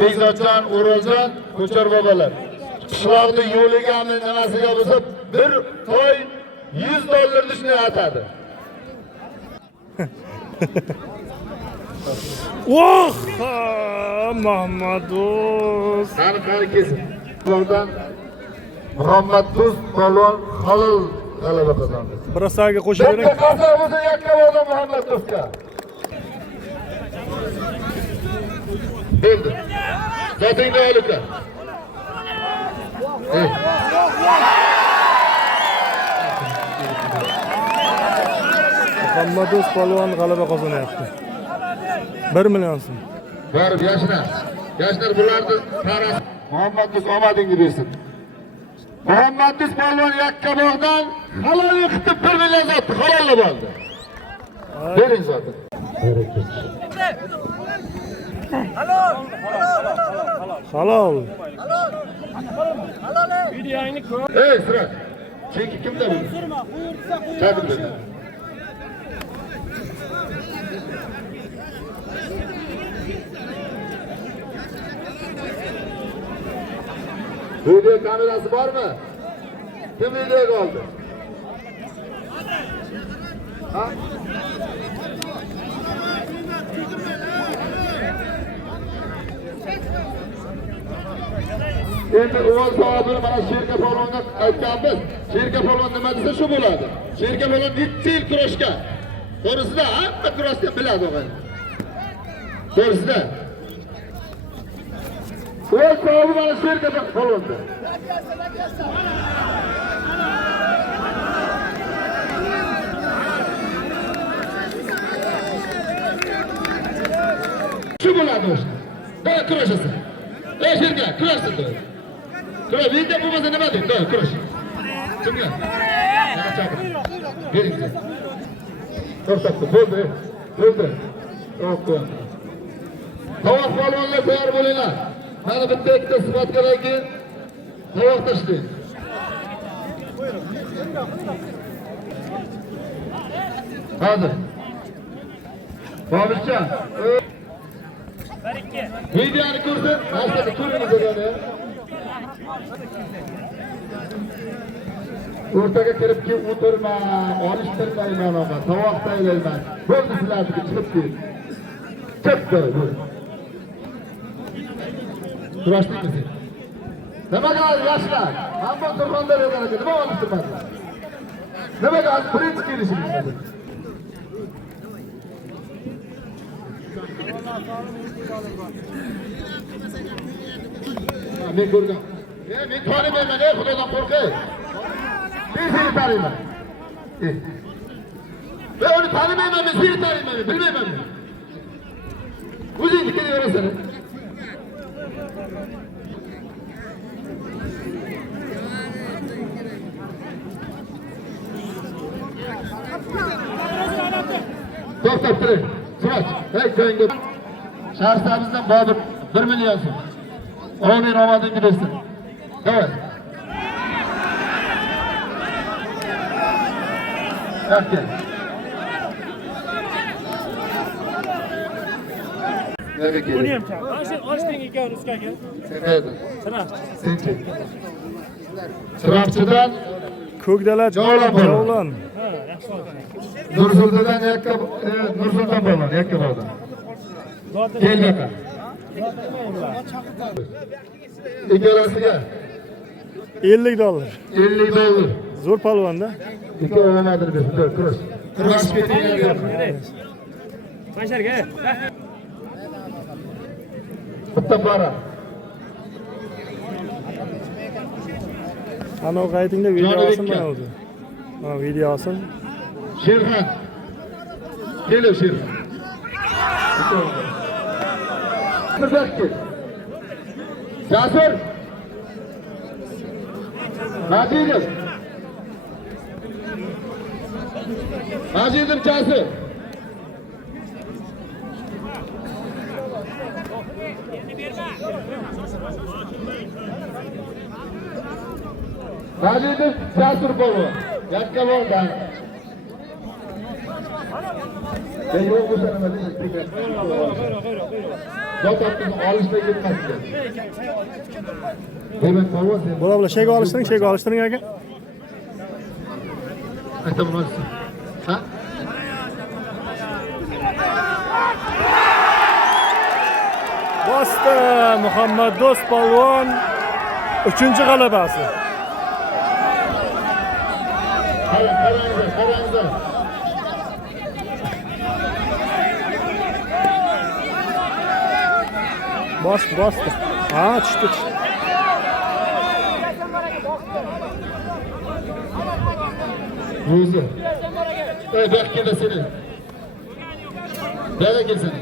Bekzodjon, O'roljon, Ko'char bobolar. Qishloqni yo'ligani nimasiga bo'lsa, bir toy $100 shuni atadi. Voh! Mahmadus. Qani kesin. Ulardan Muhammad Tuz polvon halol g'alaba qozondi. Birasaga qo'shib bering. Bitta qasa bo'lsa yakka bo'ldi Muhammad Tuzga. Bo'ldi. Zotingda olibka. Muhammadus polvon g'alaba qozonyapti. 1 million so'm. Borib Yashnar bularni taraf Muhammadus omadingni bersin. Muhammadus polvon Yakkabog'dan halol yiqitib 1 million zotni halollab oldi. Bering zotni. Halol. Videoyni ko'r. Ey Sirat. Cheki kimda bu? Tabriklar. Video kamerası var mı? Kim videoya oldu? Ha? Endi o'g'il savolini mana Sherka polvonga aytganmiz. Sherka polvon nima desa shu bo'ladi. Sherka polvon 7 yil kurashgan. To'g'risida hamma kurashni biladi o'g'il. To'g'risida. O'g'il savoli mana Sherka polvonda. Shu bo'ladi o'sha. Bana kurashasın. Ey Sherka, kurashsin dedi. Kurash, video bo'lmasa nima deydi? Do'y, kurash. Kimga? Mana chaqir. Bering. To'xtatdi, bo'ldi. Bo'ldi. To'xtatdi. Tovoq polvonlar tayyor bo'linglar. Mana bitta ikkita sifatkadan keyin tovoq tashlang. Hozir. Bobishjon. Videoni ko'rsin, hozir ko'ringiz dedi. O'rtaga kirib ki o'tirma, olishtirmayman og'a, tovoq tayyorlayman. Bo'ldi sizlarniki chiqib ket. Chiqdi bu. Kurashdingmi sen? Nimaga yoshlar? Hamma Turg'onda ekan, nima olishtirmading? Nimaga birinchi kelishingiz dedi? Men ko'rdim. Men tanimayman, Xudodan qo'rqay. Men seni taniyman. Ben onu tanımayman, men seni taniyman, bilmayman men. O'zingni kelaverasan. To'xtab turing. Siroj, hey joyingga. Shahrisabizdan Bobur 1 million so'm. Amin omadingni bersin. Evet. Gel. Nereye geliyor? Bunu yapacağım. Açtın iki kere üstüne gel. Nerede? Sıra. Sen çek. Çırapçıdan Ko'kdalat Javlon. Nursultan'dan Nursultan Polvon, Yakkabog'dan. Gel bakalım. İkkalasiga $50. $50. Zo'r polvonda. İki olamadığını bilsin. Dur, kuraş. Kuraş ketinglar. Başar gel. Bitta para. Ana qaytingda video olsin mana o'zi. Ha, video olsin. Sherxon. Kelib Sherxon. Birdakki. Jasur. Majidov. Majidov Jasur. Majidov Jasur polvon. Yakkabog'dan. Ben yok bu sana. Botobni olishmay ketmasdi. Demak, polvon sen. Bo'la shayga olishtiring aka. Aytaman olsin. Ha? Bosdi Muhammad Do'st polvon 3-g'alabasi. Qaranglar. Bosdi. Ha, tushdi. Ro'zi. Bak kelda seni. Bana kelsin.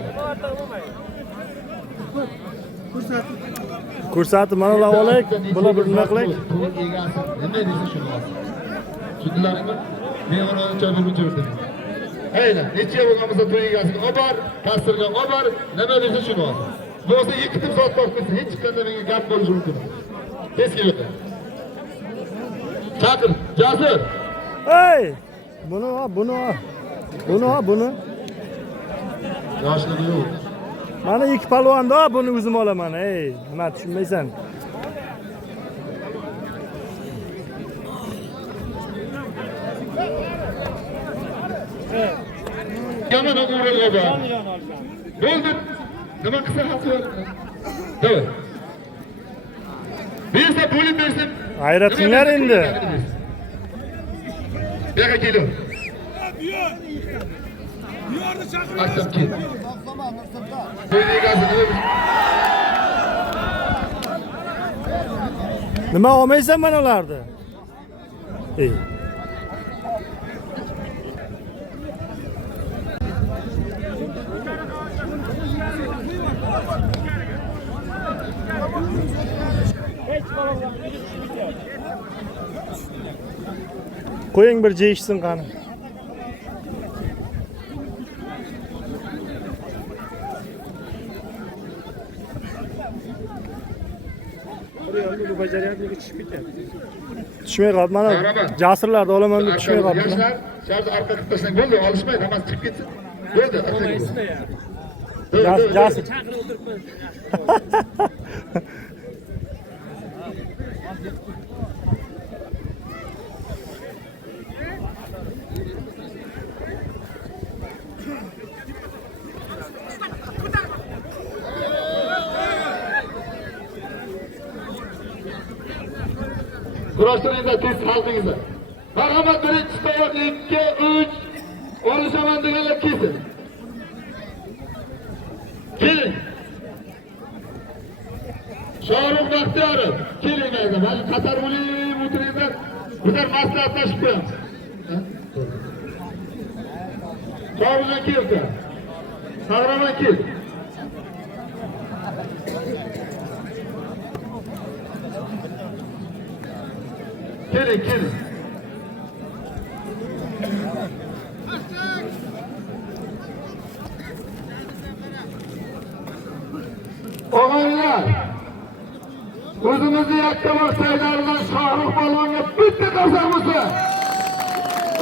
Ko'rsatib mana ular olaylik. Bular bir nima qilaylik? To'y egasi nima desa shuni olsin. Tushundilarmi? Men uni cho'bib o'tirdim. Aynan, necha bo'lganimizda to'y egasini olib, tasirga olib, nima desa shuni olsin. Bo'lsa 2 tim soat vaqt hech qanday menga gap bo'lishi mumkin. Tez keladi. Chaqir, Jasur. Ey! Buni. Yoshligi yo'q. Mana 2 palvonda buni o'zim olaman. Ey, nima tushunmaysan? Yomon o'g'rilga bor. Bo'ldi. Nima qilsa haqi yo'q. Davr. Bersa bo'lib bersa. Hayratinglar endi. Bu yoqqa kelin. Aktam kel. To'y egasini Nima olmaysan mana ularni? Ey. Qo'ying bir jeyishsin qani. Tushmay qoldi mana jasurlarni olaman deb tushmay qoldi. Yoshlar, sharda orqa qilsang bo'ldi, olishmaydi, hammasi chiqib ketsin. Bo'ldi, Jasur. Kurashtiringizda tez xalqingizda. Marhamat, birinchi tovoq 2, 3 olishaman deganlar kelsin. Keling. Shoruq Baxtiyorov, keling mayda. Mana Qatar bo'lib o'tiringlar. Bizlar maslahatlashib qo'yamiz. Shoruqdan keldi. Qahramon kel. Keling. Og'aylar, o'zimizni yakkabar saydaridan Shoruq polvonga bitta qasam bo'lsa,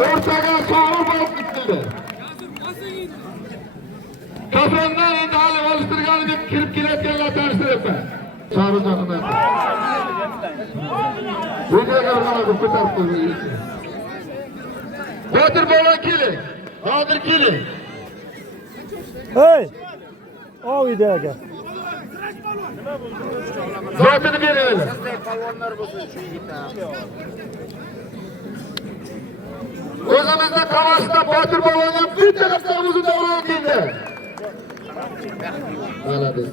o'rtaga Shoruq bo'lib ketdi. Kafandan endi hali olishtirgani deb kirib kelayotganlar tanishtiryapman. Shoruq jonadan. Videoga bir ko'tarib qo'ying. Botir polvon keling. Hozir keling. Hey! O videoga. Zotini beringlar. Polvonlar bo'lsa shu yigitlar. O'zimizda Qavashda Botir polvonga bitta qasamizni davron keldi. Malades.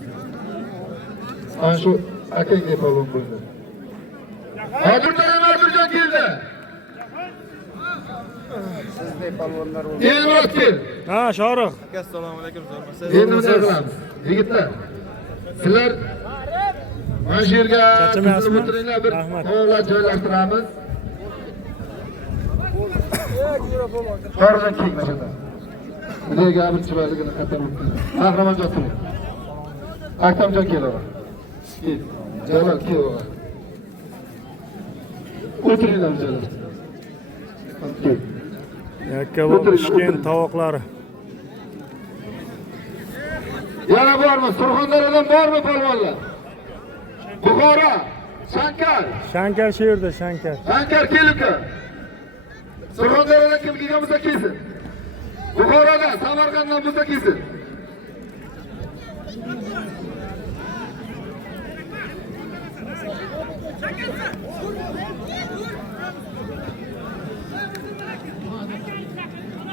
Ana shu akangga polvon bo'ldi. Hozirjon keldi. Sizday polvonlar bo'lsa. Elmurod kel. Ha, Shoruq. Assalomu alaykum, zo'rmisiz? Endi nima qilamiz? Yigitlar, sizlar mana shu yerga Charchamayapsizmi? o'tiringlar, bir Rahmat. o'g'lar joylashtiramiz. Qo'rg'on keng mashada. Nega birinchi bayligini qatar o'tdi. Qahramonjon tur. Aktamjon kelaver. Kel. Jalol kel. O'tiringlar joylar. Kel. Yakka bo'lib pishgan tovoqlari. Yana bormi? Surxondaryodan bormi polvonlar? Buxoro, Shankar. Shankar shu yerda, Shankar. Shankar kel uka. Surxondaryodan kim kelgan bo'lsa kelsin. Buxorodan, Samarqanddan bo'lsa kelsin.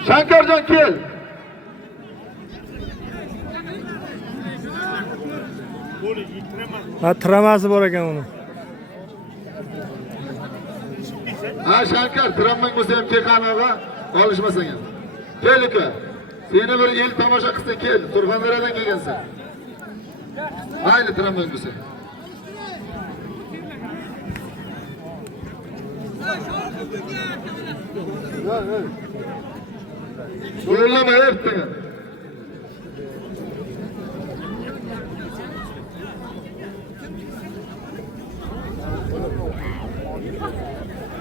Shankarjon kel. Ha, tiramasi bor ekan uni. Ha, Shankar, tiramang bo'lsa ham kel qanaqa, olishmasang ham. Kel uka. Seni bir el tomosha qilsa kel, Surxondaryodan kelgansan. Ayni tiramang bo'lsa. Yo'llama ertaga.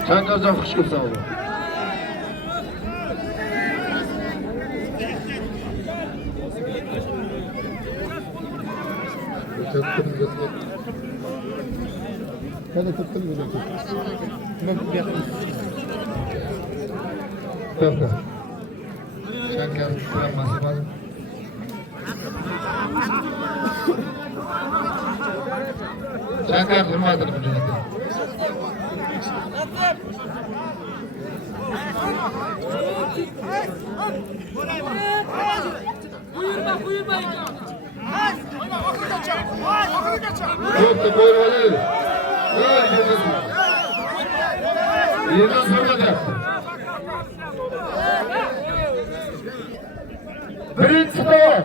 Shankarjon xush kelibsan o'g'lim. Kana tutdim buni. To'xta. Shankar tiramasi bor. Shankar hurmatini bildiradi. To'xta qo'yib Yerdan so'rayapti. Birinchi to'y.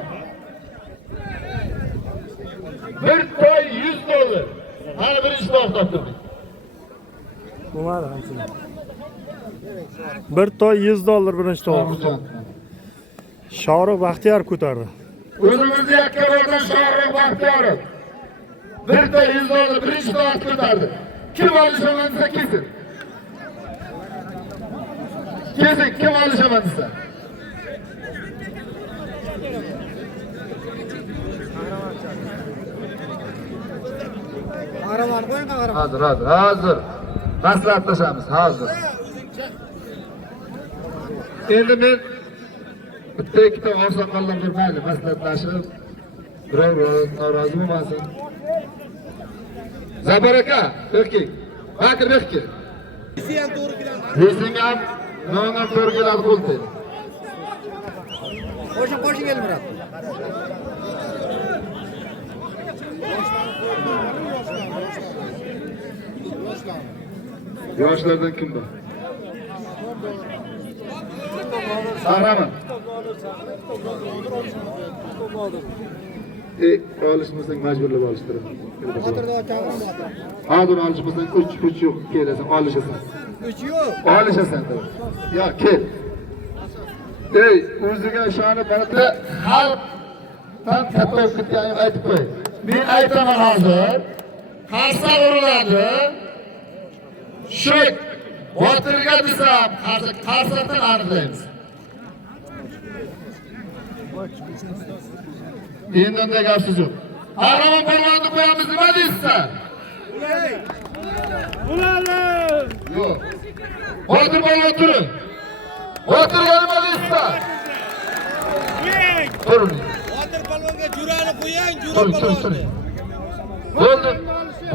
Bir to'y $100. Hali birinchi to'y toptirdik. Bo'lmadi hamsini. Bir to'y $100 birinchi to'y. Shohruh Baxtiyor ko'tardi. O'zimizni Yakkaro'dan Shohruh Baxtiyorov. Bir to'y $100 birinchi to'y ko'tardi. Kim olishaman desa kelsin. Kelsin, kim olishaman desa. Qahramon qo'ying, qahramon. Hozir. Maslahatlashamiz, hozir. Endi men bitta ikkita oqsoqollar bir mayli maslahatlashib, birov norozi bo'lmasin. Zabar aka, erkak. Bakir erkak. Sen to'g'ri keladi. Desing ham, nonam to'g'ri keladi qo'lda. Qo'shing Elmurod. Yoshlardan kim bor? Qahramon. Olishmasang majburlab olishtiraman. Hozir olishmasang 3 yo'q, kelasan, olishasan. 3 yo'q. Olishasan. Yo, kel. O'ziga ishonib barata xalqdan katta o'qitganini aytib qo'y. Men aytaman hozir. Qarsa uriladi. Shu botirga desam, qarsatdan aniqlaymiz. Endi unday gap so'z yo'q. Qahramon polvonni qo'yamiz, nima deysiz? Bo'ladi. Yo'q. Botir polvon turing. Botirga nima deysiz? Turing. Botir polvonga jurani qo'ying, Turing. Bo'ldi.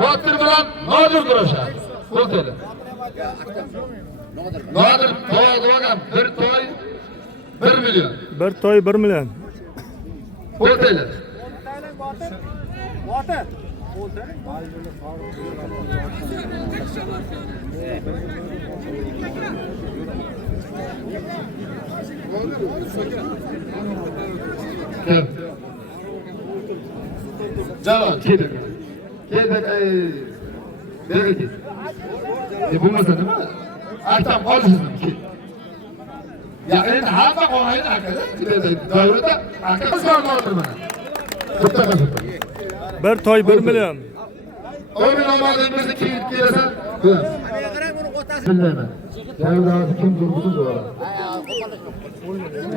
Botir bilan Nodir kurashamiz. Bo'ldi. Nodir to'ygan bir to'y 1 million. Bir to'y 1 million. O'taylar. Botir. Kim? Jalol, keldik. Berdik. Bo'lmasa nima? Aytam olisizmi? Ya endi hamma qo'yadi akada. Davrada aka sormoqdir mana. Bitta qilib. Bir to'y 1 million. O'yin omadingizni kiyib kelasan. Bilmayman. Davrada kim durgusiz bo'ladi?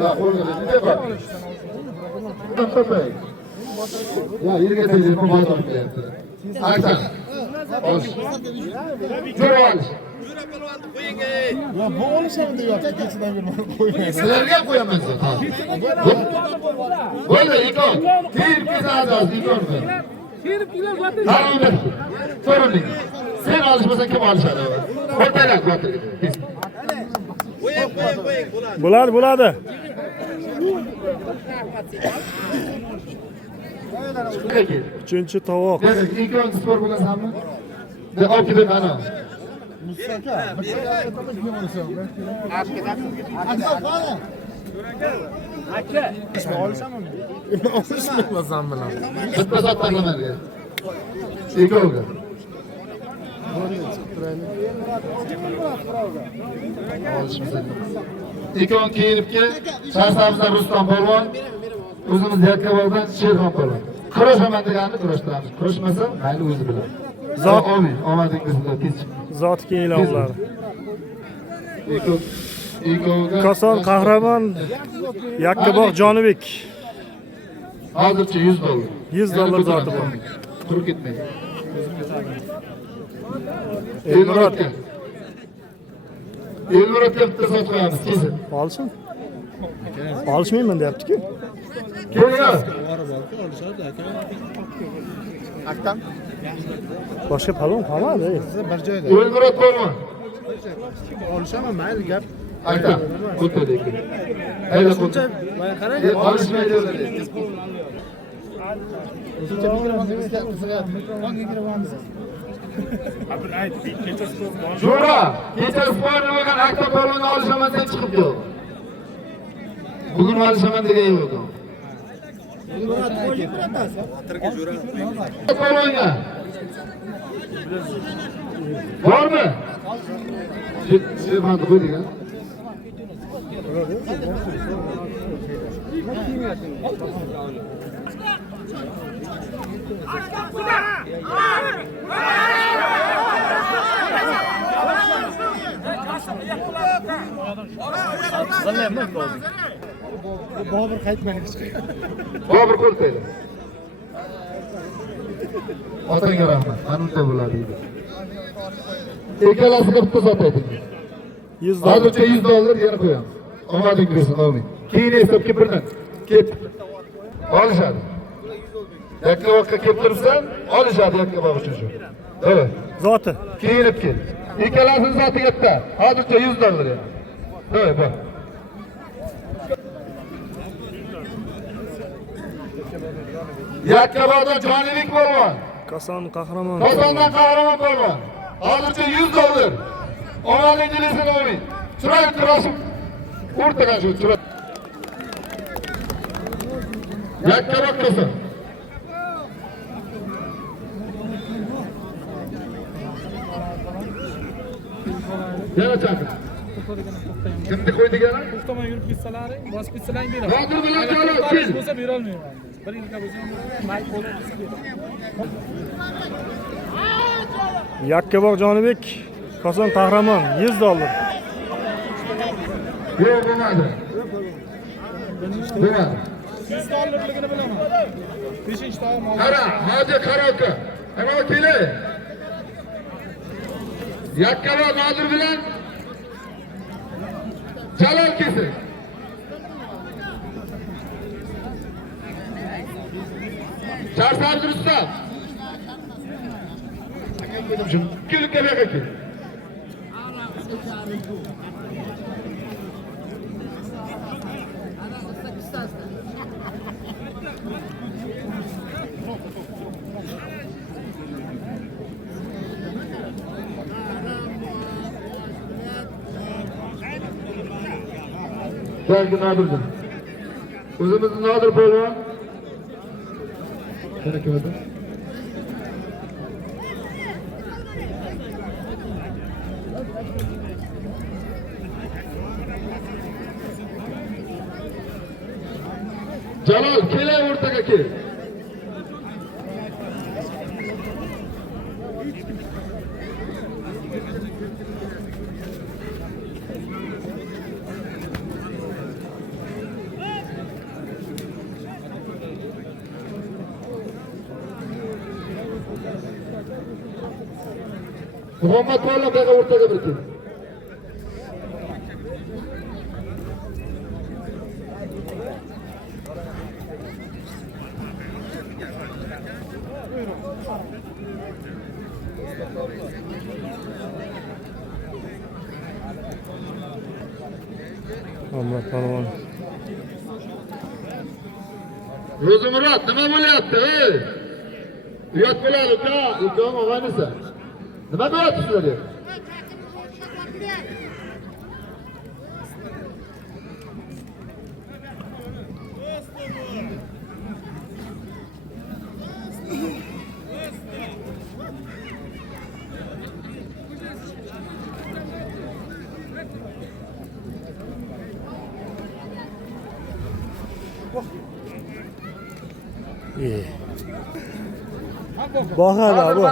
Ha, qo'lga nima bor? To'xtay. Ya yerga tegib boy tortmayapti. Aytan. Olish. Jo'ra olish. Jura palvonni qo'ying ey. Ya bu olisham deyapti, kechidan bir qo'ymaydi. Sizlarga ham qo'yaman siz. Bo'ldi, ikon. Tirib kesasiz, ikon. Tamam. So'raylik. Sen olishmasang kim olishadi? O'rtalar, o'rtalar. Qo'ying, bo'ladi. Bo'ladi. Uchinchi tovoq. Ikon sport bo'lasanmi? De olib kelib ana. Olishmayman bilan. Bitta zot taqlamaydi. Ikonga. Ikon kiyinibki, Sharsabzda Rustam polvon, o'zimiz Yakkabog'dan Sherxon polvon. Kurashaman deganni kurashtiramiz. Kurashmasa, mayli o'zi bilan. Zot omin, omadingizda tez. zotga e'lonlari. Ikonga Koson qahramon Yakkabog' Jonibek. hozircha $100. $100 zoti bor. Turib ketmaydi. Elmurod Elmurodga bitta sot qo'yamiz, kesin. olsin. Olishmayman deyapti-ku. Kelinglar. Boshqa palon qolmadi. Bir joyda. Elmurod polvon. Olishaman, mayli gap. Aytam, qo'ltadek. Hayda qo'lta. Qarang. Olishmaydi ular. Jo'ra, kecha sportni bo'lgan aktor polvonni olishaman deb chiqib yo'q. Bugun olishaman degan yo'q. Polvonga. Bormi? Shu manda qo'ydik-a. Bobur qaytmaydi. Bobur qo'ltaydi. Otangga rahmat. Qanunda bo'ladi deydi. Ikkalasiga bitta sot ayting. $100. Hozircha $100 yana qo'yamiz. Omading bersin, amin. Keyin esa birdan ket. Olishadi. Yakkabog'ga kelib turibsan, olishadi Yakkabog' uchun shu. Evet. Zoti. Kiyinib kel. Ikkalasini zoti katta. Hozircha $100 yana. Evet, bak. Yakkabog'dan Jonibek polvon. Koson qahramon. Kosondan qahramon polvon. Hozircha $100. Omading bersin, amin. Chiroy kurashib o'rtaga shu chiroy. Yakkabog' Koson. Yana chaqir. Kimni qo'ydi yana? Tomon yurib ketsalaring, bosib ketsalaring beraman. Nodir bilan jalo kel. Bo'lsa bera olmayman. Bir yilga bo'lsa mayt bo'lib Yakkabog' Jonibek, Koson qahramon $100. Yo'q, bo'lmadi. Bo'lmadi. $100'ligini bilaman. 5-tog'im oldim. Qara, hozir karaoke. Ana kelay. Yakkabog' Nodir bilan Jalol kelsin. Sharsabz Rustam. Kelib yoqqa kel. Belki Nodir'dir. O'zimizning Nodir polvon. Yana keldi. Jalol, kelay o'rtaga kel. Muhammad Pavlov buyoqqa o'rtaga bir keldi. Muhammad Palvon. Ro'zimurod, nima bo'lyapti, ey? Uyat bo'lar uka, ukam og'aynisa. Nima bo'lyapsizlar endi? İyi. Bakar bu.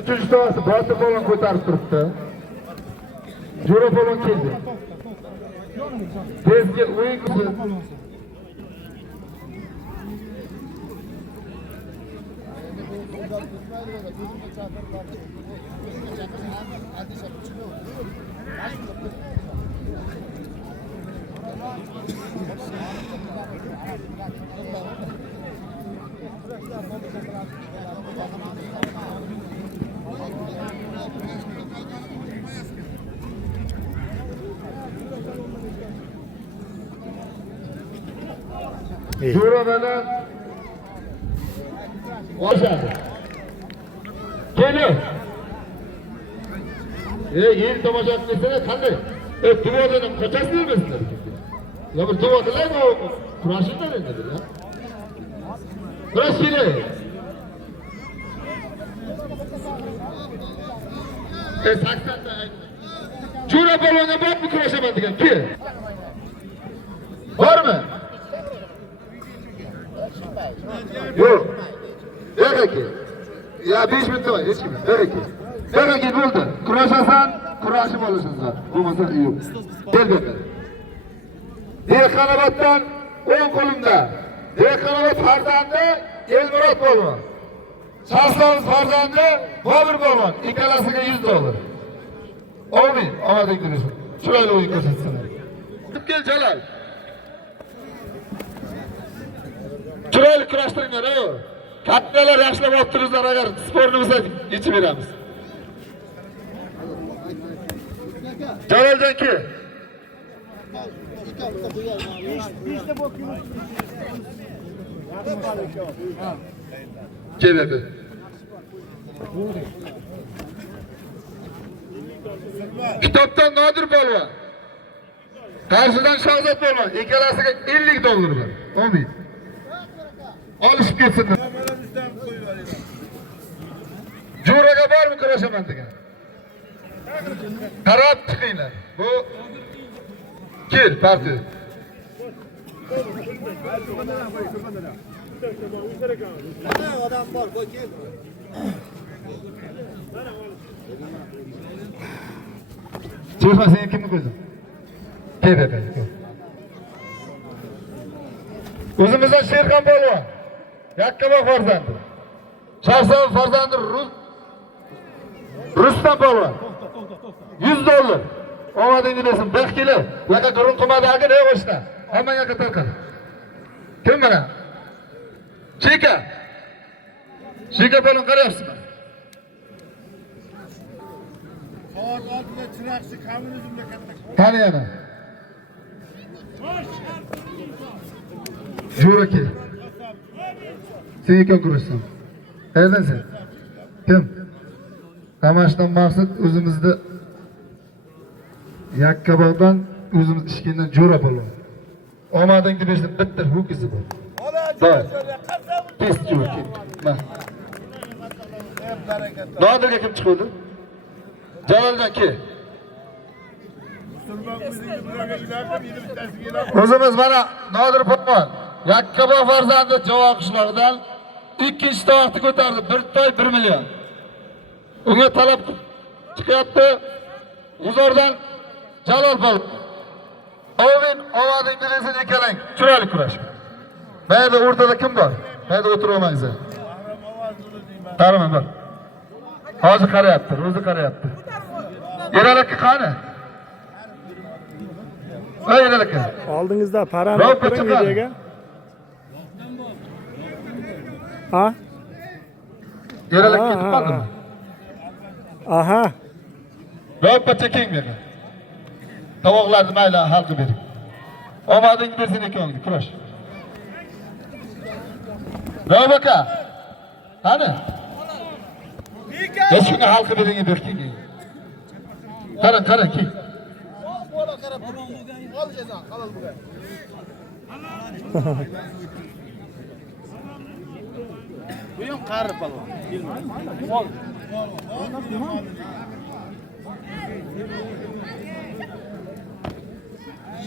Üçüncü tavası batı falan koytarıp turuptu. Jura falan keldi. Tezge o'yin qildi. İyi. Jura bilan boshadi. Kelin. Yeni tomosha qilsanglar qanday? Duvodan qochasizlar bizlar. Ya bir duvodalar bu kurashinglar endi ya. Kurash kerak. Saksanda. Jura balonga borib kurashaman degan kim? Bormi? Yo'q. Beraki. Ya 5 minut var, hech kim. Beraki. Beraki bo'ldi. Kurashasan, kurashib olasizlar. Bo'lmasa yo'q. Kel berdi. Dehqonoboddan 10 qo'limda. Dehqonobod farzandi Elmurod polvon. Shahzoda farzandi Bobur polvon. Ikkalasiga $100. Amin. Omading bo'lsin. Chiroyli o'yin ko'rsatsinlar. Kel Jalol. Chiroyli kurashtiringlar, ey. Kattalar yaxshilab o'tiringlar, agar sportni bo'lsa yechib beramiz. Jaloljon ki. Keladi. Kitobdan Nodir polvon. Qarshidan Shahzod polvon. Ikkalasiga $50 bor. Amin. Olishib ketsinlar. Juraga bormi kurashaman degan? Qarab chiqinglar. Bu kel parti. Odam bor, qo'y kel. Chehra sen kimni qo'yding? Kel. O'zimizdan Sherxon polvon. Yakkabog' farzandi. Shahzoda farzandi Rustam polvon. $100. Omadingiz bo'lsin. Bir kilo. Yo'qa durun qilmadagi ne o'shda. Hammaga qatorqa. Kim mana? Shika polvon qarayapsizmi? Soat 6da chiroqchi kommunizmda katta. Qani yana. Juraki. Sen kim kurashsan? Qayerdan sen? Kim? Qamashdan maqsad o'zimizda Yakkabog'dan o'zimiz ishkindan Jo'ra polvon. Omading deb eshitib bitta ho'kizi bor. Doy. Test Jo'raki. Mana. Nodirga kim chiqdi? Jaloljon ki. O'zimiz mana Nodir polvon Yakkabog' farzandi Javob qishlog'idan ikkinchi to'xtni ko'tardi. Bir to'y 1 million. Unga talab chiqyapti. G'uzordan Jalol polvon. Ovin omading bilesin ekalang. Chiroyli kurash. Mayda o'rtada kim bor? Mayda o'tirib olmangizlar. Qaraman bor. Hozir qarayapti, o'zi qarayapti. Yeralaki qani? Voy yeralaki. Oldingizda parani olib turing videoga. Ha? Yeralaki ketib qoldimi? Aha. Ro'pa cheking meni. Tovoqlarni mayli hal qilib bering. Omading bersin ekaningni, kurash. Ro'baka. Qani? Hech shuni hal qilib bering berking. Qarang, qarang, ki. Bola qarab ol jazon, halol bo'lgan. Bu ham qarib palvon. Ol.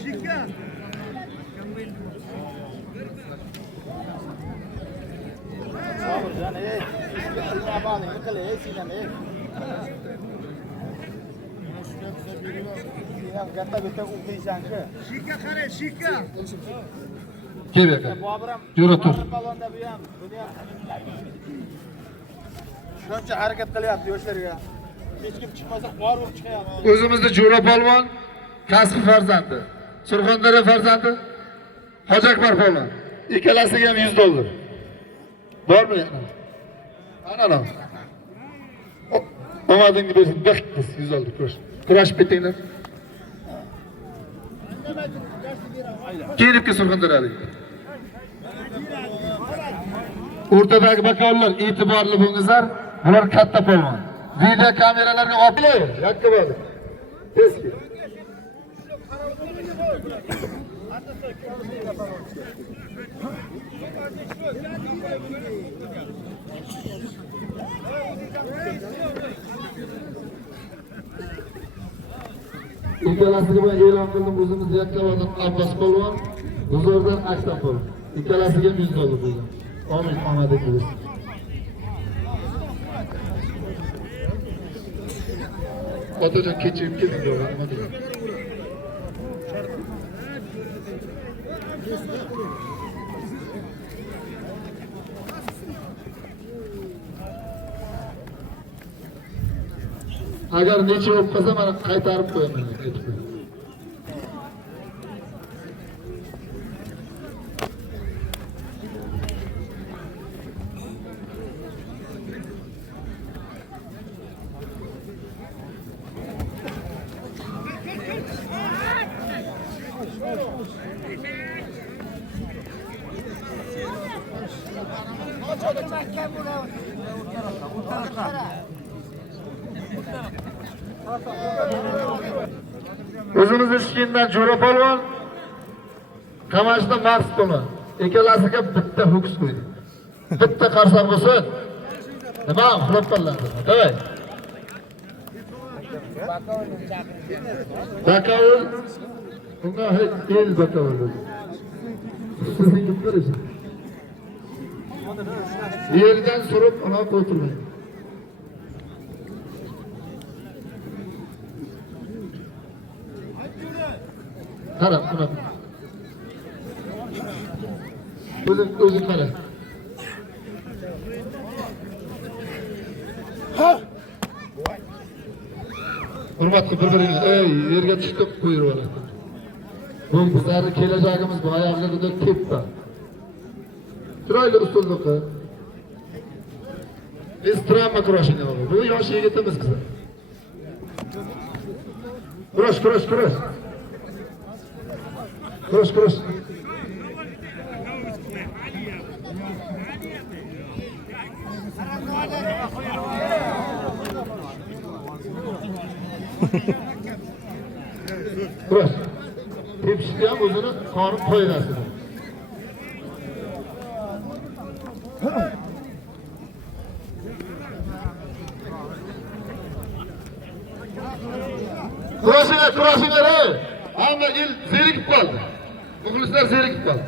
Shika. Sabrjan, Abani, qil, sidan, Gatta bitta o'qiysan-ku. Shika qara, shika. Kel bu yoqqa. Yura tur. Balonda bu ham, buni ham. Shuncha harakat qilyapti yoshlarga. Hech kim chiqmasa qor bo'lib chiqyapti. O'zimizda Jo'ra polvon kasbi farzandi, Surxondaryo farzandi, Hoji Akbar polvon. Ikkalasiga ham $100. Bormi? Ana. Omadingni bersin, baxtlis $100 kurash. Kurashib ketinglar. Kelibki Surxondaryolik. O'rtadagi bakovlar e'tiborli bo'lingizlar. Bular katta polvon. Video kameralarga olib yakka bo'ldi. Eski. İkkalasiga men e'lon qildim, o'zimiz Yakkabozdan Abbos polvon, G'uzordan Aktam polvon. İkkalasiga $100 qo'ydim. Amin, omad bo'lsin. Otajon kechirib keling, nima deyman? Agar necha bo'lib qolsa, mana qaytarib qo'yaman aytib. O'zimizning Toshkentdan Jo'ra polvon, Qamashdan Mars polvon. Ikkalasiga bitta ho'kiz qo'ydik. Bitta qarsoq bo'lsin. Nima uxlab qoladi? Davay. Bakovul. Unga el bakovul. Sizni ko'rasiz. Yerdan surib ona qo'ytirmaydi. Qara, qara. O'zing qara. Hurmatli bir-biringni, yerga chiqib qo'yib oladi. Bu bizlarning kelajagimiz bu oyoqlarida teppa. Chiroyli ustunlikqa. Biz travma kurashini olamiz. Bu yosh yigitimiz bizlar. Kurash. Kurash. Kurash. Tepishni ham o'zini qorin foydasi. Kurashinglar. Hamma el zerikib qoldi. Muxlislar zerikib qoldi.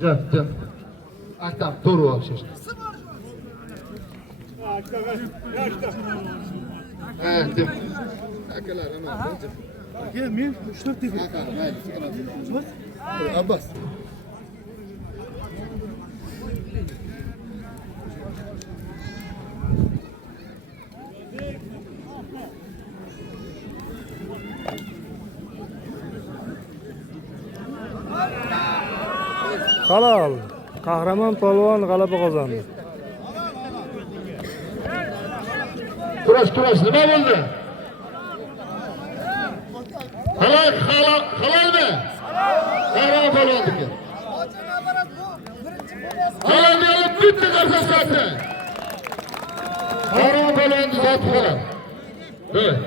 Gel. Aktam, doğru ol şaşır. Evet, değil mi? Akalar ama. Gel men 3-4 dedi. Abbas. Halal. Kahraman polvon g'alaba qozondi. Kurash, nima bo'ldi? Halalmi? Kahraman polvonniki. Halalni olib bitta qarsasasi. Kahraman polvonni zoti halal. Evet.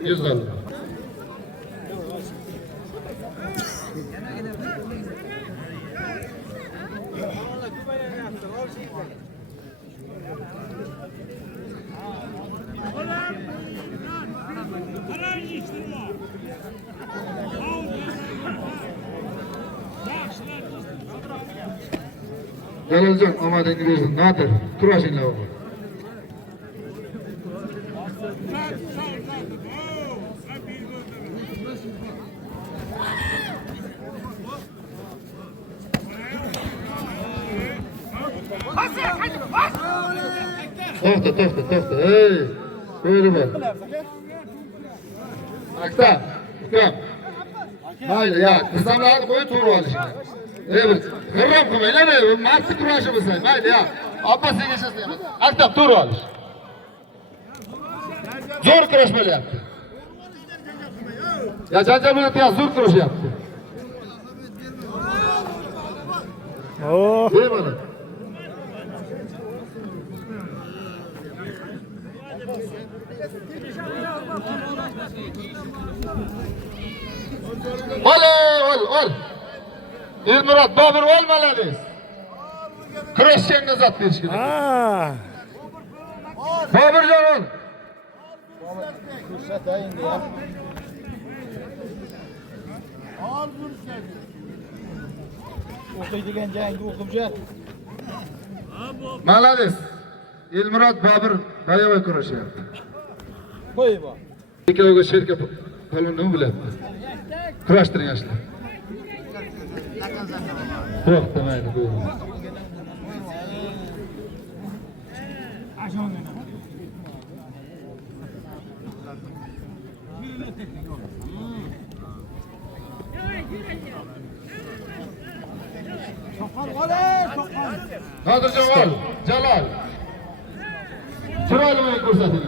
100 dolar. Jaloljon omadingni bersin. Nodir, turashinglar o'g'il. To'xta. Ey, qo'yib ber. Aktam, ukam. Mayli, ya, qizamlarni qo'yib turib olishgan. Ey, g'irrom qilmanglar, mardni kurashimiz. Mayli, ya. Abbas yashasaymiz. Aktam, turib olish. Zo'r kurash bo'lyapti. Ya, janjal bo'layotgan zo'r kurashyapti. Oh, Ey, mana. Ol. Elmurod, Bobur olmaladingiz. Kurashganga zot berish kerak. ha. Boburjon ol. O'qiydigan jangni o'qibja. Malades. Elmurod, Bobur bayovoy kurashyapti. Qo'y bor. Ikkoviga sherka palonni nima bilyapti? Kurashtiring yoshlar. To'xta, mayli, qo'ying. Nodirjon ol, Jalol. Chiroyli o'yin ko'rsating.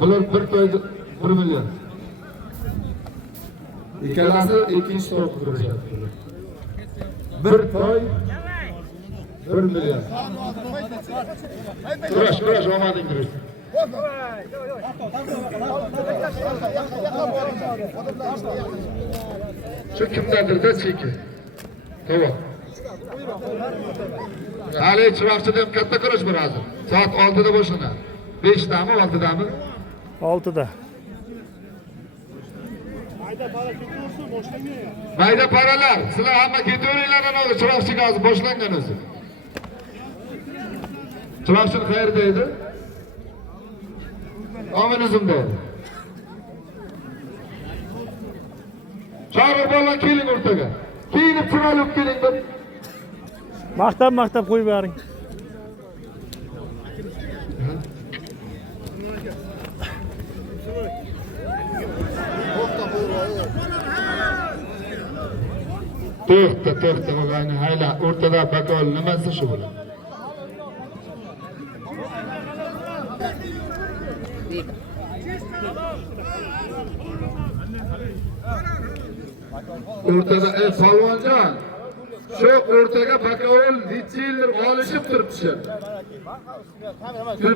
Bular bir to'yda 1 million. Ikkalasi ikkinchi to'y qurishyapti. Bir to'y 1 million. Kurash, omading kirsin. Shu kimdadirda cheki. Tamam. Hali chiroqchida ham katta kurash bor hozir. Soat 6da boshlanadi. 5dami, 6dami? 6da. Mayda paralar, sizlar hamma ketaveringlar ana chiroqchiga hozir boshlangan o'zi. Chiroqchini qayerda edi? Ominizmda edi. Chorva bola keling o'rtaga. Kiyinib chiroyli olib keling bir. Maqtab qo'yib bering. To'xta, mana hayla o'rtada bakol nimasi shu bilan? O'rtada polvonjon, shu o'rtaga bakol necha yildir olishib turibdi.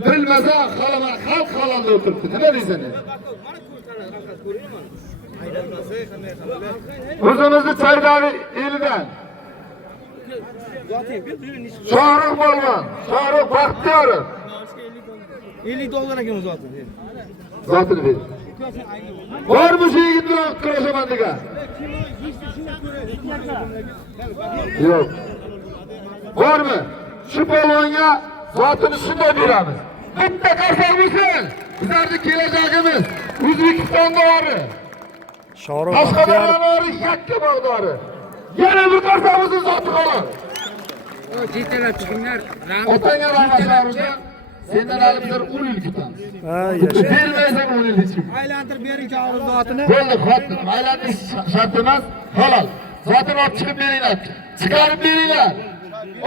Bilmasa xalq halolda o'tiribdi. Nima deysan? O'zimizni Chaydavi elidan Shoruh polvon, Shoruh Baxtiyorov. 50 dollar ekan zotini. Zotini ber. Var mı şu yigit bilan kurashaman degan? Yo'q. Bormi? Shu polvonga zotini shunday beramiz. Bitta qarsak bo'lsin. Bizlarning kelajagimiz O'zbekiston dori. Qashqadaryo dori, yakka bog' dori. Yana bir qarsamizni zoti qoladi. Chetlab chiqinglar. Otanga rahmatlarimizdan sendan hali bizlar 10 yil kutamiz. Ha, yaxshi. Bermaysan 10 yil hech kim. Aylantirib bering Ka'bul zotini. Bo'ldi, xotin. Aylantirish shart emas, halol. Zotini olib chiqib beringlar. Chiqarib beringlar.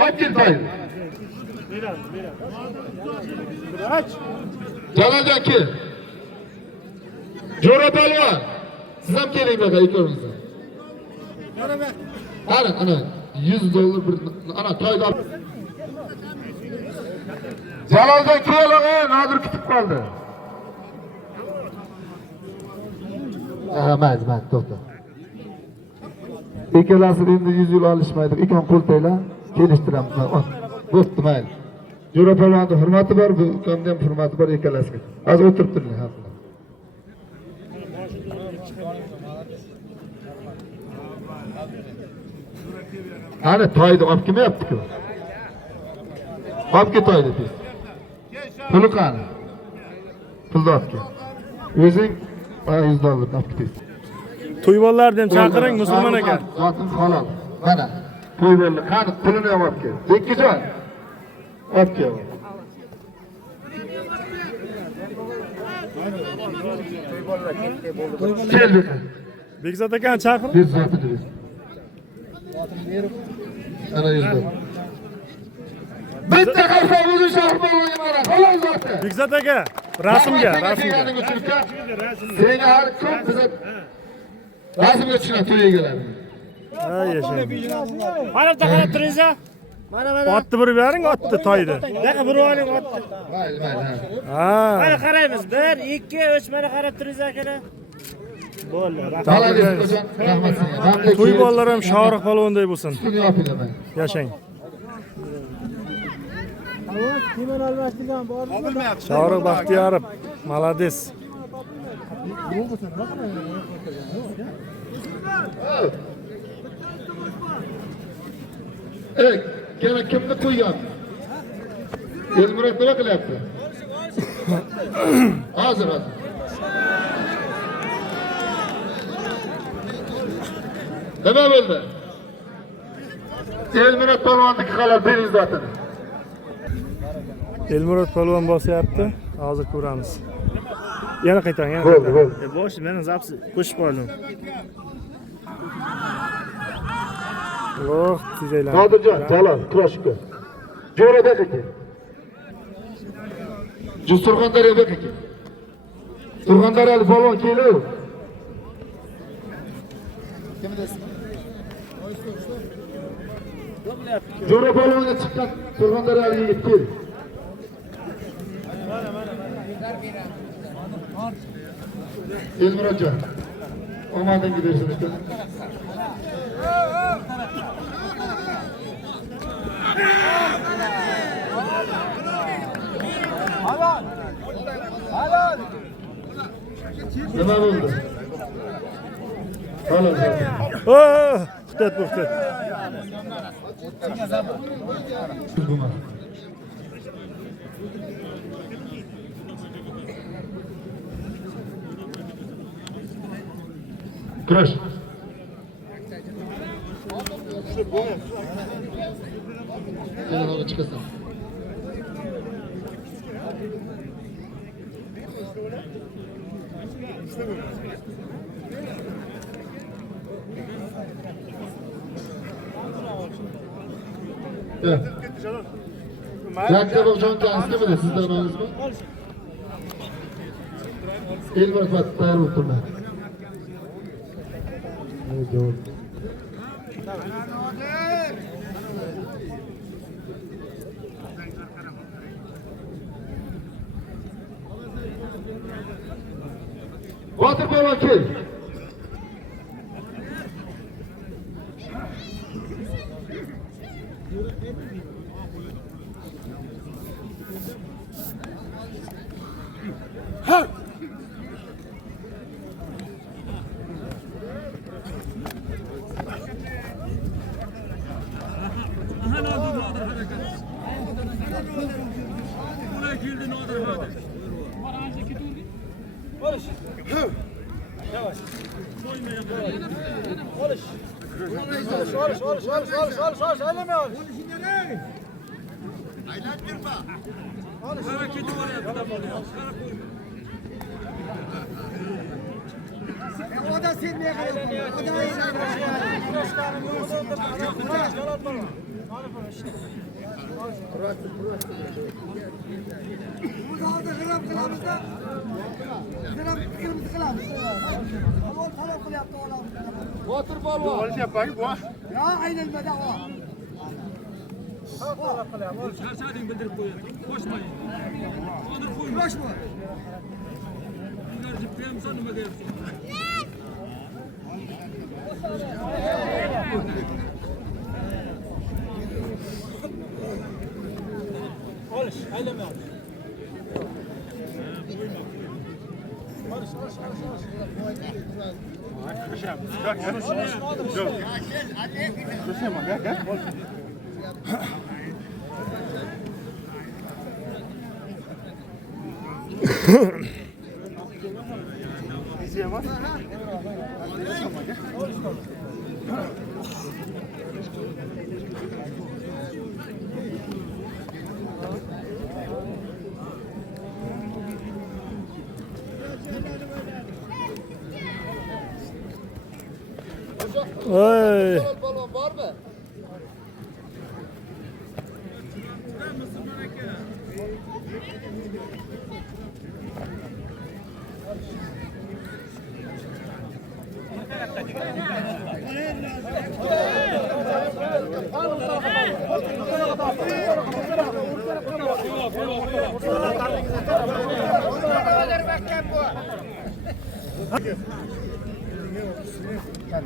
Olib kelmaydi. Jaloljon kel. Jo'ra palvon. Siz ham keling baka ikkovingizga. Ana $100 bir ana toyga olib. Jaloljon kel, Nodir kutib qoldi. Mayli, to'xta. Ikkalasi endi 100 yil olishmaydi. Ikon qo'l taylar, kelishtiramiz. Bo'pti, mayli. Jo'ra palvonning hurmati bor, bu ukamning ham hurmati bor ikkalasiga. Hozir o'tirib turing, ha. Ana toyni olib kelmayapti-ku. Olib ket toyni tez. Puli qani? Pulni olib kel. O'zing $100 olib ket. To'ybollarni ham chaqiring musulmon aka. Zotim halol. Mana to'ybollar qani pulini ham olib kel. Bekkijon. Olib kel. Keldi. Bekzod akani chaqir. Biz zotini. Ana $100. Bitta qarsak o'zi shohbolga mana. Halol zoti. Bekzod aka, rasmga. Senga har ko'p biza rasmga tushuna to'y egalari. Ha, yashang. Mana bu qarab turingizlar. Mana. Otni bir bering, otni toydi. Daqa bir oling otni. Mayli. Ha. Mana qaraymiz. 1, 2, 3 mana qarab turingizlar akalar. Bo'ldi. Talabes qo'shan, rahmat senga. To'ybollar ham Shohrux polvonday bo'lsin. Shuni yopilaman. Yashang. Kimon almashtirgan bormi? Shohrux Baxtiyorov, malades. Yana kimni qo'ygan? Elmurod nima qilyapti? Hozir. Nima bo'ldi? Elmurod polvonniki qalab bering zotini. Elmurod polvon bosyapti. Hozir ko'ramiz. Yana qaytang, yana. Bo'ldi. Bosh meni zapsi qo'shib qoldim. Oh, sizaylar. Nodirjon, Jalol, kurashga. Jo'rada aka. Surxondaryoda aka. Surxondaryolik polvon kelib. Jo'ra polvonga chiqqan Surxondaryolik yigit kel. Elmurodjon. Omadingiz bersin uka. Nima bo'ldi? Halol. Oh, xudot. Kurash. Yana chiqasan. Yakkabo'g'jon kamsizmi? Sizdan nomingizmi? Elmur Fatih tayyor bo'lib turma. Botir polvon kel. O da silmeye kalıyor. O da burada aldı gram kılamızda. Gram kırmızı kılamız. Ama o talep kıl yaptı oğlan. Waterball var. Polis yapayım bu. Ya aynen böyle o. Şarşadın bildirip koyun. Koşmayın. Odur koyun. Boş mu? Bunlar zıplayayım sanıma gelsin. Oluş, aylama. Oy. Balon var mı?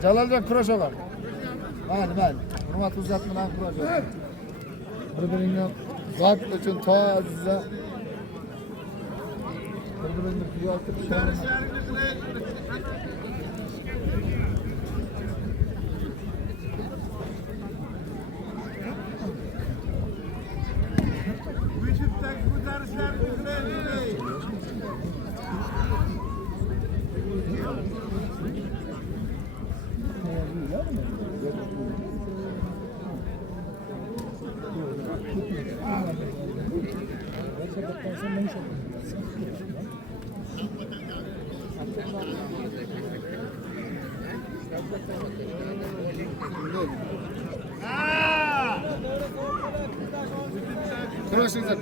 Jalaljon kurash olar. Mayli. Hurmat uzatmadan kurash olar. Bir-biringni zot uchun toza bir-biringni kuyatib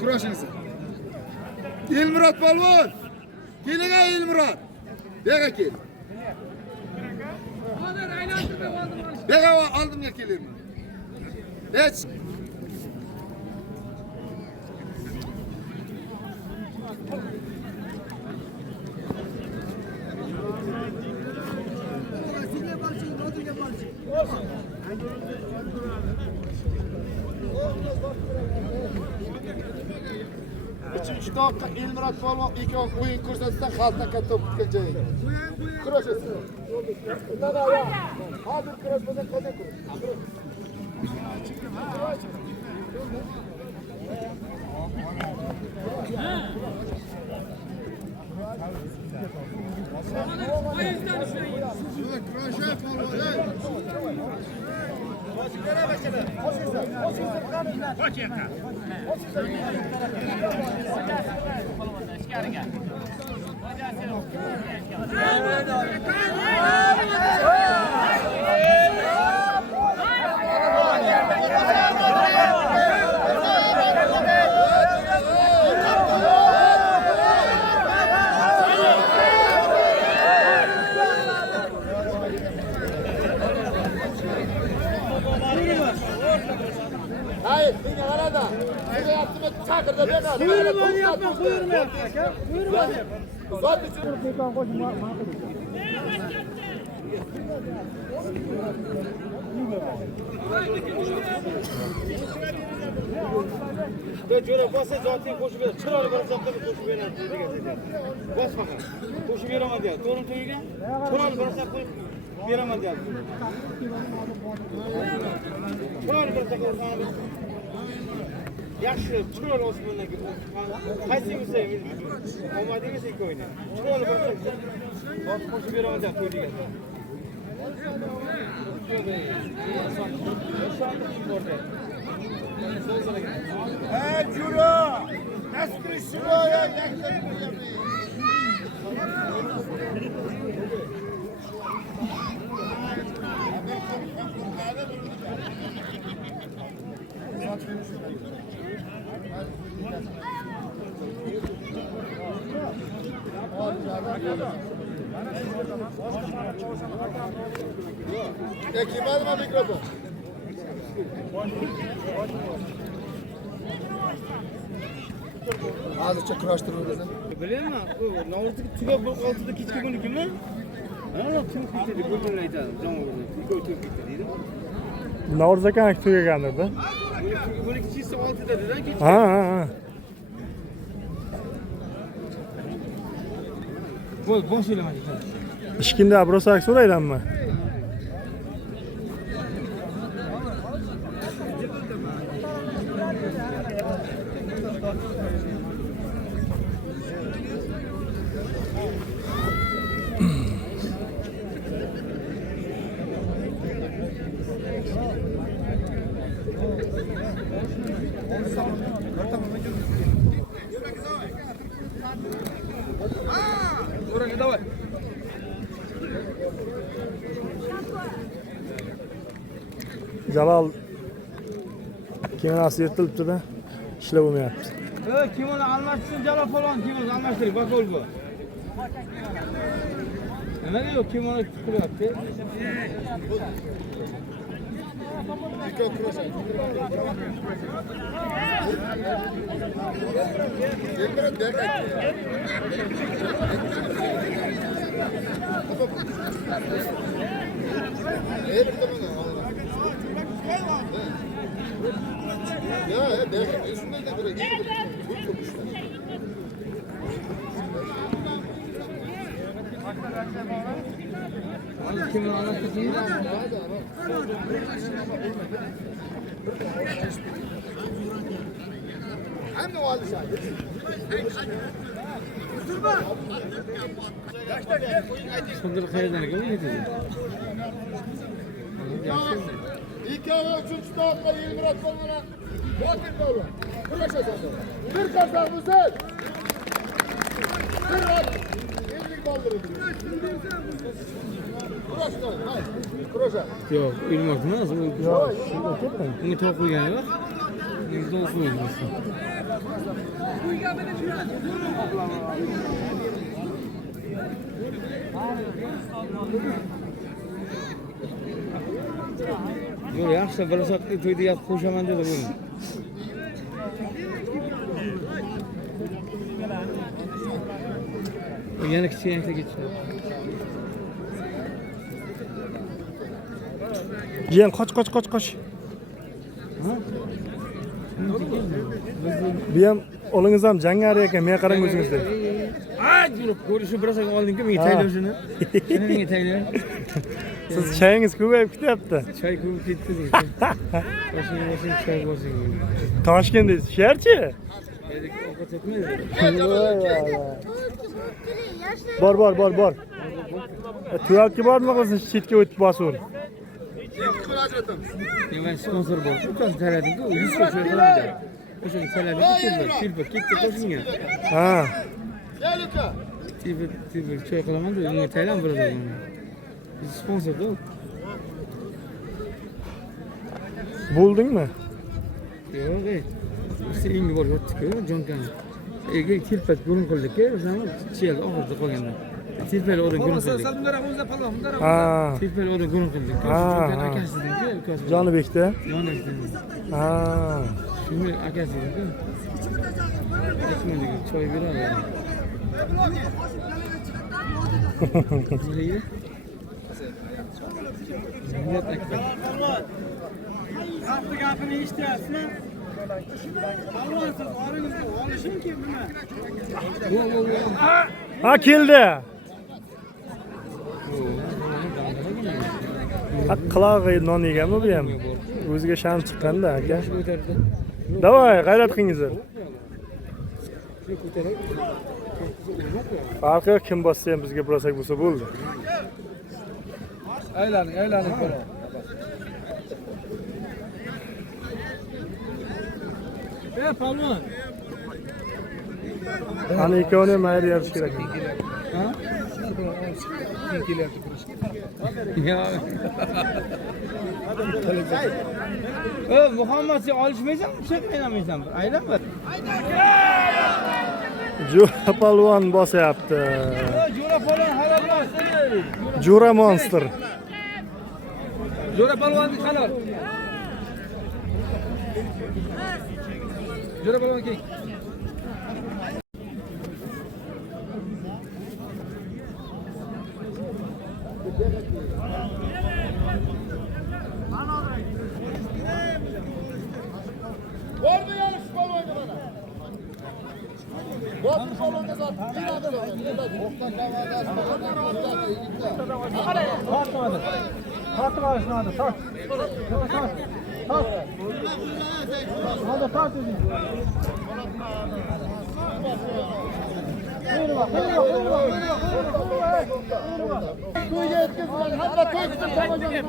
kurashingizlar. Elmurod polvon. Keling Elmurod. Bega kel. Bega oldimga keling. Hech Üçüncü dakika Elmurod polvon ikki o'yin ko'rsatsa xalqdan katta o'tgan joyiga. Kurashasiz. Hozir kurashmadan qanday kurash? Hayır, seni arada. Seni yaptığımı çakırda ben aldım. Buyurma yapma. Buyurma Zat için. Jo'ra bossa zoting qo'shib ber. Chiroyli bir zotingni qo'shib beradi degan. Bos faqat. Qo'shib beraman deyapti. To'g'rimi to'yiga? Chiroyli bir zot qo'yib beraman deyapti. Chiroyli bir zot qo'yib yaxshi chiroyli osmondan qaysingizda omadingiz ikki o'yna chiroyli bir qo'shib beraman deb to'y degan Juro! Nasprishvoya Ekibadima mikrofon. Hozircha kurashtiramiz. bilaman navro'zdagi tugab bo'lib qoldi kechga kuni kimlar ana tugab ketdi bo'lgan aytadi jonivor tugab ketdi deydi Navruz aka tugagandirda. buni kechasi 6da dedi kecha Ha. bo'l bosh ilaman Ishkinda abrosak so'raydanmi? Давай. Jalol kemanasi yirtilibdi-da. Ishlab bo'lmayapti. Kimono almashsin Jalol falon kimono almashtiring bakolgo. Nimaga yo'q kimono tikilyapti? Kimono almashtiring. Hamma olishadi. Sundur qayerdan keldi? Ikkovi uchinchi to'pga Yilmurod bo'lgan. Botir bo'lgan. Kurashasizlar. Bir qasabimiz. Bir rot. Ellik bo'ldirdi. Kurashlar. Hayır. Kurasha. Yo'q, ilmoqmas. Yo'q, shunga ketdim. Unga to'q qo'ygani yo'q. Nega to'q qo'ydi? Yo'q, yaxshi bir soatga to'yda yap qo'shaman dedi buni. Yana kichkina ketdi. Jiyan qoch. Bu ham olingiz ham jangari ekan, men qarang o'zingizda. Yurib ko'rishib birasan olding-ku, menga tayyor shuni. Menga tayyor. Siz chayingiz ko'payib ketyapti. Choy ko'p ketdi deydi. Boshing choy bo'lsin. Toshkentda shaharchi? Ovqat yetmaydi. Bor. Tuyalki bormi qilsin chetga o'tib bosaver. Men sponsor bor. Uch taladim-ku, 100 ga choy qilaman. O'shani taladim, kelib ketdi qo'shimga. Ha. Gel uka. Tibir choy qilaman-da, unga taylan bilaman. Sponsor-da. Bo'ldingmi? Yo'q, senga bor yotdik-ku, jonkan. Ega tilpat gurun qildik-ku, o'shani chiyal oxirida qolganda. Tilpal o'rin gurun qildik. Ha. Tilpal o'rin gurun qildik. Jonkan akasi dedi, ukasi. Jonibekda? Jonibekda. Ha. Shuni akasi dedi. Aytmadiku, choy beradi. Nega? Niyat akbar. Gapni gapini eshityapsizmi? Alvonsiz oringizga olishimki nima? Ha, keldi. Qilog'i non yeganmi bu ham? O'ziga sham chiqqanda aka. Ko'tardi. Davay, g'ayrat qilingizlar. Farqi yo'q, kim bossa ham bizga burasak bo'lsa bo'ldi. Aylaning ko'ring. Palvon. Ana ikkovini mayli yarish kerak. Muhammad sen olishmaysanmi? Chek aylamaysanmi? Aylanma. Jo'ra palvon bosyapti. Jo'ra palvon halol. Jo'ra monster. Jo'ra palvonni halol. Jo'ra palvon keng. Bordu yarış balonu bana. Bordu balonu zaten. Bir adım var. Tartib olishni hadi, tort. Tort. Hadi tort o'zing. To'yga yetkazib, hamma to'y uchun tomosha qilib